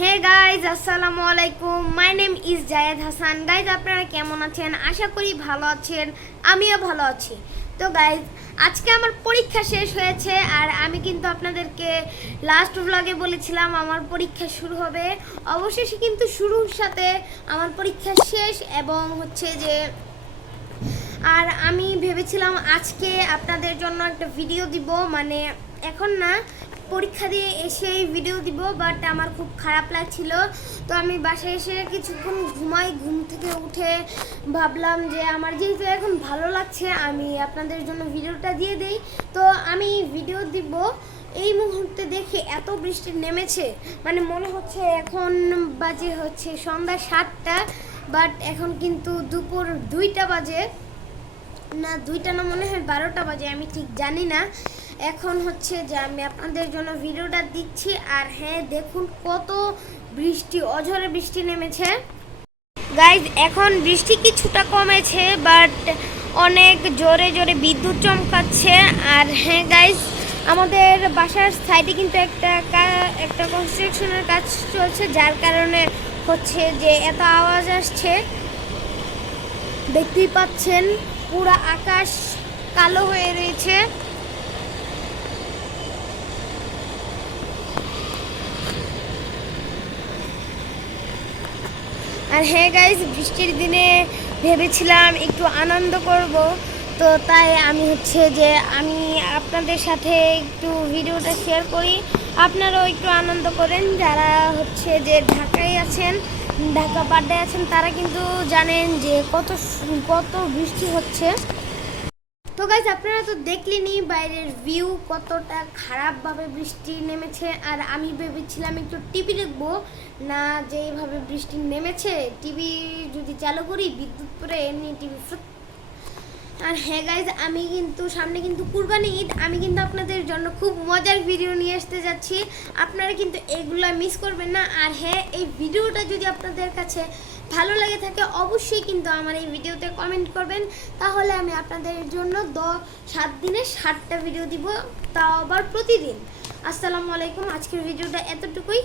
হে guys, আসসালামু আলাইকুম। My name is Zayed Hasan. Guys, আপনারা কেমন আছেন? আশা করি ভালো আছেন। আমিও ভালো আছি। তো গাইজ, আজকে আমার পরীক্ষা শেষ হয়েছে আর আমি কিন্তু আপনাদেরকে লাস্ট ব্লগে বলেছিলাম আমার পরীক্ষা শুরু হবে। অবশেষে কিন্তু শুরুর সাথে আমার পরীক্ষা শেষ এবং হচ্ছে যে আর আমি ভেবেছিলাম আজকে আপনাদের জন্য একটা ভিডিও দিব, মানে এখন না, পরীক্ষা দিয়ে এসেই ভিডিও দিব, বাট আমার খুব খারাপ লাগছিল। তো আমি বাসায় এসে কিছুক্ষণ ঘুমাই, ঘুম থেকে উঠে ভাবলাম যে আমার যেহেতু এখন ভালো লাগছে আমি আপনাদের জন্য ভিডিওটা দিয়ে দেই। তো আমি ভিডিও দিব। এই মুহূর্তে দেখে এত বৃষ্টি নেমেছে, মানে মনে হচ্ছে এখন বাজে হচ্ছে সন্ধ্যা 7টা, বাট এখন কিন্তু দুপুর 2টা বাজে, না 2টা না, মনে হয় 12টা বাজে, আমি ঠিক জানি না। এখন হচ্ছে যে আমি আপনাদের জন্য ভিডিওটা দিচ্ছি। আর হ্যাঁ, দেখুন কত বৃষ্টি, অঝরে বৃষ্টি নেমেছে। গাইজ, এখন বৃষ্টি কিছুটা কমেছে, বাট অনেক জোরে জোরে বিদ্যুৎ চমকাচ্ছে। আর হ্যাঁ গাইজ, আমাদের বাসার সাইডে কিন্তু একটা কনস্ট্রাকশনের কাজ চলছে, যার কারণে হচ্ছে যে এত আওয়াজ আসছে। দেখতেই পাচ্ছেন পুরো আকাশ কালো হয়ে রয়েছে। আর হ্যাঁ গাইজ, বৃষ্টির দিনে ভেবেছিলাম একটু আনন্দ করব, তো তাই আমি হচ্ছে যে আমি আপনাদের সাথে একটু ভিডিওটা শেয়ার করি, আপনারাও একটু আনন্দ করেন। যারা হচ্ছে যে ঢাকায় আছেন, ঢাকা পাড্ডায় আছেন, তারা কিন্তু জানেন যে কত কত বৃষ্টি হচ্ছে। তো গাইজ, আপনারা তো দেখলেনই বাইরের ভিউ, কতটা খারাপভাবে বৃষ্টি নেমেছে। আর আমি ভেবেছিলাম একটু টিভি দেখবো, না যেভাবে বৃষ্টি নেমেছে টিভি যদি চালু করি বিদ্যুৎ পরে এমনি টিভি। আর হ্যাঁ গাইজ, আমি কিন্তু সামনে কিন্তু কুরবানি ঈদ, আমি কিন্তু আপনাদের জন্য খুব মজার ভিডিও নিয়ে আসতে যাচ্ছি। আপনারা কিন্তু এগুলো মিস করবেন না। আর হ্যাঁ, এই ভিডিওটা যদি আপনাদের কাছে ভালো লাগে থাকে, অবশ্যই কিন্তু আমার এই ভিডিওতে কমেন্ট করবেন, তাহলে আমি আপনাদের জন্য 7 দিনে 7টা ভিডিও দিব, তাও আবার প্রতিদিন। আসসালামু আলাইকুম। আজকের ভিডিওটা এতটুকুই।